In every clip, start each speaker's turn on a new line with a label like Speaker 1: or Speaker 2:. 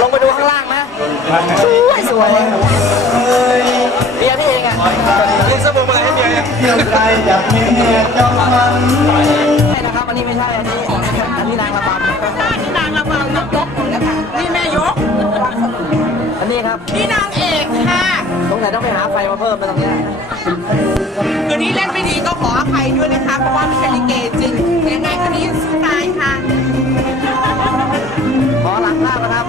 Speaker 1: ลงไปดูข้างล่า
Speaker 2: งไหสวยสวยเบียร์พี่เองอะยินสบู่มาให้เบีย
Speaker 3: ร์อนะครับอันนี้ไม่ใช่อันนี้อันนี้นางระ
Speaker 2: บำ นนี้ครับ
Speaker 3: นี่นางเอกค่ะ
Speaker 2: ตรงไหนต้องไปหาไฟมาเพิ่มไปตรงเนี้ย
Speaker 3: คืนนี้เล่นไม่ดีก็ขออภัยด้วยนะคะ เพราะว่าไม่ใช่ลิเกจริงยังไงคืนนี้สู้ตายค่ะ
Speaker 2: ขอหลังภาพนะครับ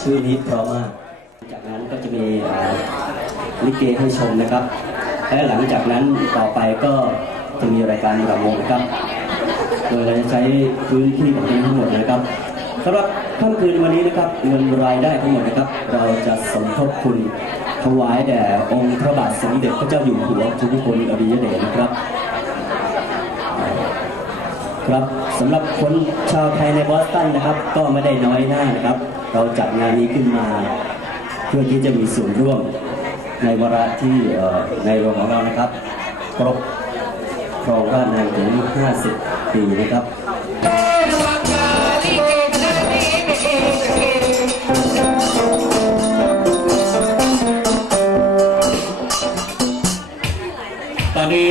Speaker 4: ชื่อนี้เพราะมาก จากนั้นก็จะมีลิเกให้ชมนะครับ และหลังจากนั้นต่อไปก็จะมีรายการรำวงนะครับ โดยเราจะใช้พื้นที่ของที่นี่ทั้งหมดนะครับสำหรับค่ำคืนวันนี้นะครับเงินรายได้ทั้งหมดนะครับ เราจะสมทบทุนถวายแด่องค์พระบาทสมเด็จพระเจ้าอยู่หัวภูมิพลอดุยเดชนะครับ ครับสำหรับคนชาวไทยในบอสตันนะครับ ก็ไม่ได้น้อยหน้านะครับ เราจัดงานนี้ขึ้นมา เพื่อที่จะมีส่วนร่วมในวาระที่ในโรงของเรานะครับครบครองราชนานถึง 50 ปีนะครับ
Speaker 5: ตอนนี้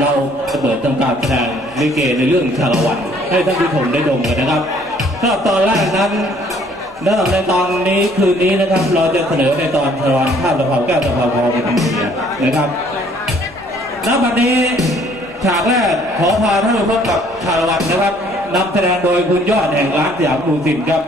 Speaker 5: เราจะเปิดทำการแสดงลิเกในเรื่องชาละวัน ให้ท่านผู้ชมได้ดมกันนะครับสำหรับตอนแรกนั้น สำหรับในตอนนี้คืนนี้นะครับ เราจะเสนอในตอนชาละวันข้าวตะเภาแก้วตะเภาพอไปทำเมียนะครับณบัดนี้ฉากแรกขอพาท่านผู้พบกับชารวันนะครับนำแสดงโดยคุณยอดแห่งร้านสยามดูสินครับ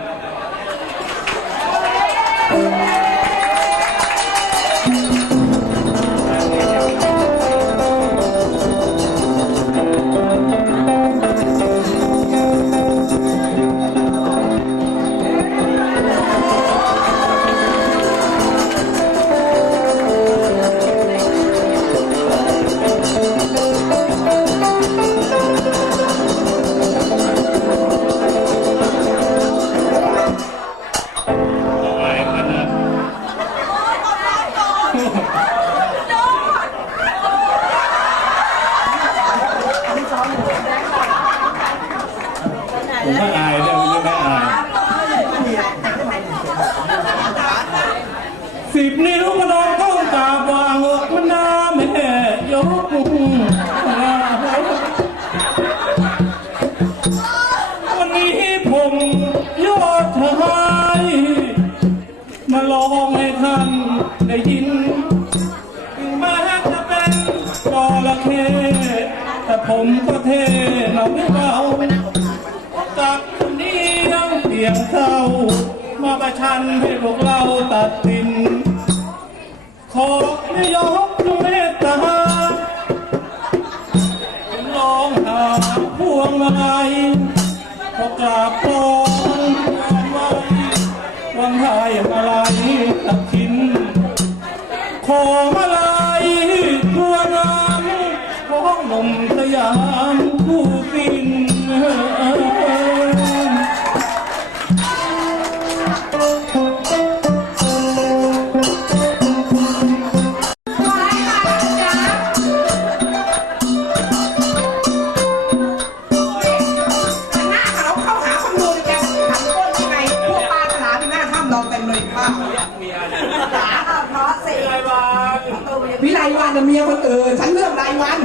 Speaker 5: มก็เท่หน่อยเบาจากคนนี้ต้องเพียงเท่ามาประชันให้พวกเราตัดสิน ขอไม่ยกจงเมตตาลองหาพวงมาลัยขอกราบพรวันไว้วันไทยมาลัยตักชิ้นขอ นุ่มสยามผู้สิ้น
Speaker 3: หน้าเขาเข้าหาคนดูเลยแกหันก้นยังไงพวกปลาฉลามที่หน้าถ้ำเราเต็มเลยป้าจ๋าเพราะสิวิไลวันน่ะเมียคนอื่นฉันเลือกรายวัน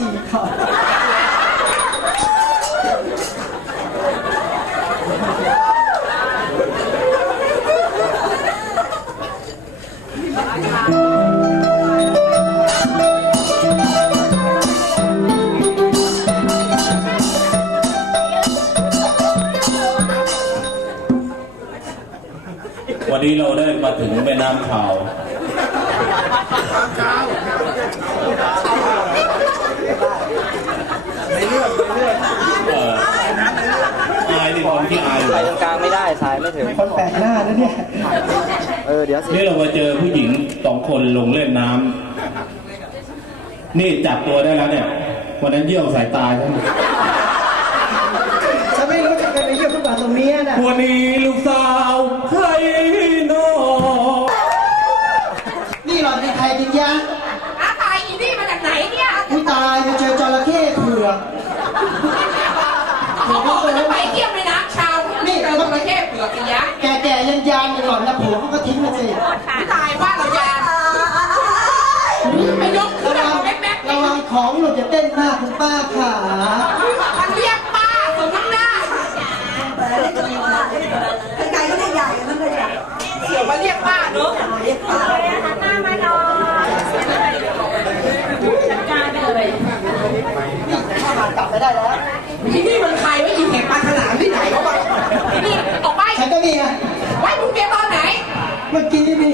Speaker 6: ชีก่อวันนี้
Speaker 5: เราได้มาถึงแม่น้ำขาว
Speaker 2: ถึง
Speaker 6: คนแปลกหน้าแล้วเนี่ย
Speaker 2: เออเดี๋ยวสิ
Speaker 5: นี่เรามาเจอผู้หญิงสองคนลงเล่นน้ำนี่จับตัวได้แล้วเนี่ย วันนั้นเยี่ยวสายตาฉัน
Speaker 6: ฉันไม่รู้จะไปเยี่ยวทุกบาทตรงเนี้ย
Speaker 3: นะวันนี้
Speaker 6: ลูกสา
Speaker 3: ว มาก
Speaker 6: คุณป้าขา
Speaker 3: มันเรียกป้าสมน้ำหน้า
Speaker 7: แต่เรี
Speaker 3: ยกป้ไก
Speaker 6: ลๆก็ได้
Speaker 3: ใหญ่นั่นเลย
Speaker 7: ให
Speaker 3: ญ่เดี๋ยวมาเรียกป้าเนอะเรีาหันหน้ามาหน่อยจัด
Speaker 6: การ
Speaker 5: เล
Speaker 3: ยข้ามานกลับไปได้แล้วที่นี่มันใครไม่กินเห็
Speaker 6: ดปลาฉนามที่ไหนเขาบอกานี่
Speaker 3: ออกไปฉัน
Speaker 7: ก็
Speaker 3: มีอะไว้มึ
Speaker 7: ง
Speaker 6: เก็
Speaker 3: บตอ
Speaker 6: นไหน
Speaker 3: เมื่อ
Speaker 6: กี้มี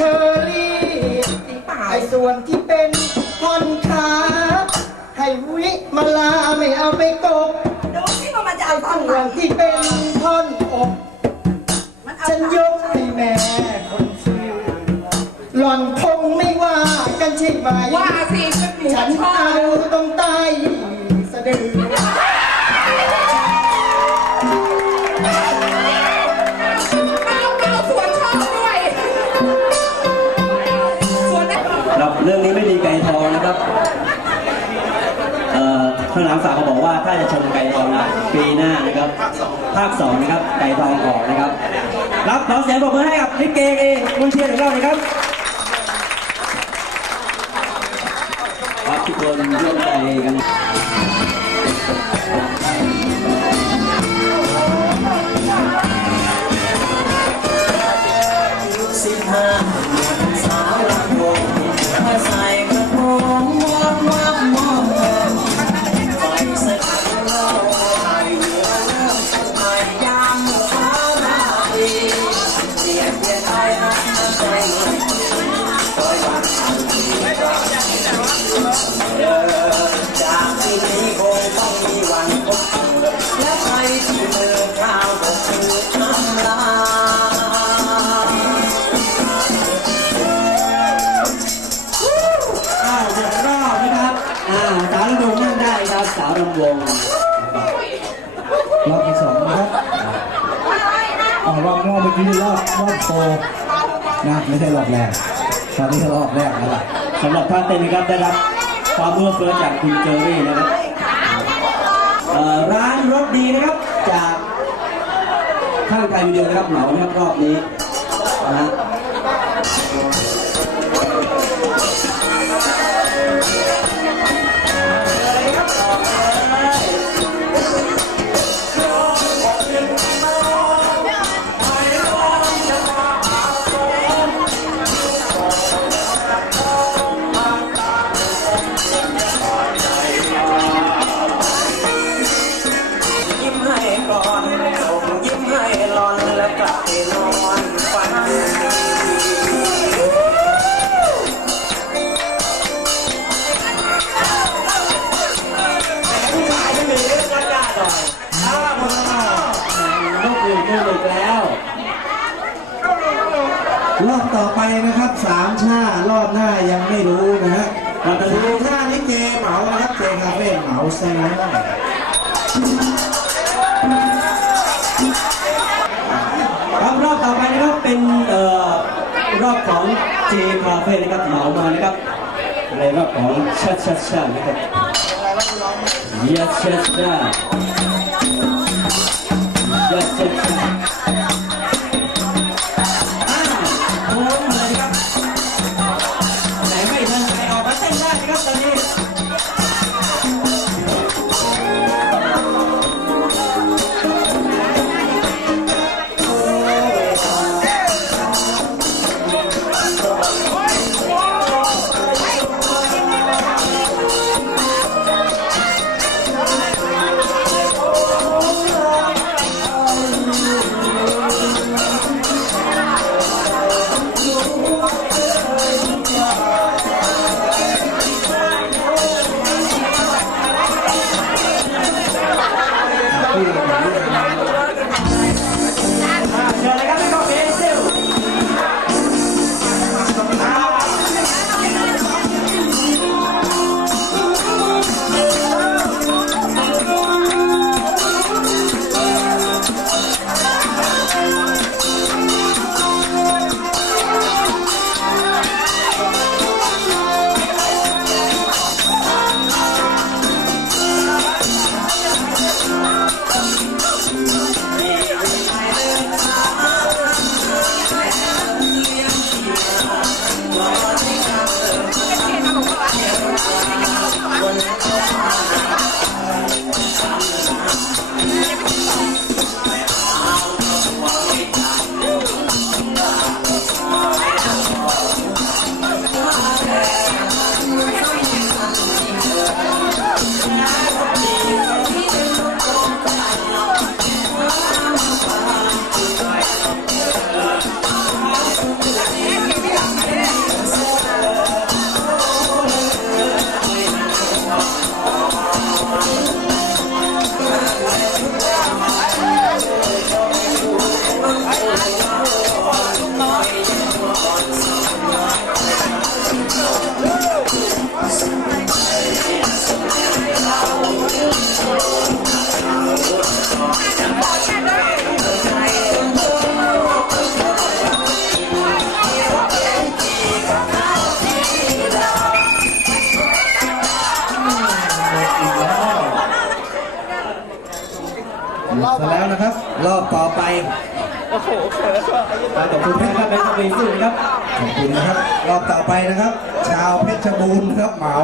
Speaker 6: ชอรี่ไอส่วนที่เป็นท่อนขาให้วิมา
Speaker 3: ลาไม่เอาไปกบ
Speaker 4: ดูสิว่มันจะเอาท่อนไน
Speaker 3: ส่วนที่เป็นท่อนอกฉันยกให้แม่คนฟิวหล่อนคงไม่ว่ากันใช่ไหม
Speaker 6: ว่าสิฉัน
Speaker 3: เอาตรงตา
Speaker 8: ข้างหลังฝากเขาบอกว่าถ้าจะชมไก่ทองนะปีหน้านะครับ ภาคสองนะครับไก่ทองออกนะครับ รับขอเสียงปรบมือให้กับลิเกเองคนเชียร์ของเรานะครับครับทุกคนร่วมใจกัน
Speaker 9: รอบรอบเมื่อกี้
Speaker 8: รอบรอบ
Speaker 1: โตนะไม่ใช่รอบแรกตอนนี้รอบแรกนะครับ
Speaker 8: สำหรับท่าเต้นนะครับได้รับความเมื่อเฟื้อจากคุณเจอรี่นะครับร้านรถดีนะครับจากข้างไทยวิดีโอนะครับเหมานะครับรอบนี้นะ
Speaker 1: ฟ่เหมาแซงได้
Speaker 8: ครับรอบต่อไปนะครับเป็นเอ่อรอบของ J Cafe นะครับเหมามานะครับในรอบของชัดชัดชัดนะครับยัดชั
Speaker 1: ดชัด Oh, นะครับ ชาวเพชรบูรณ์นะครับเหมา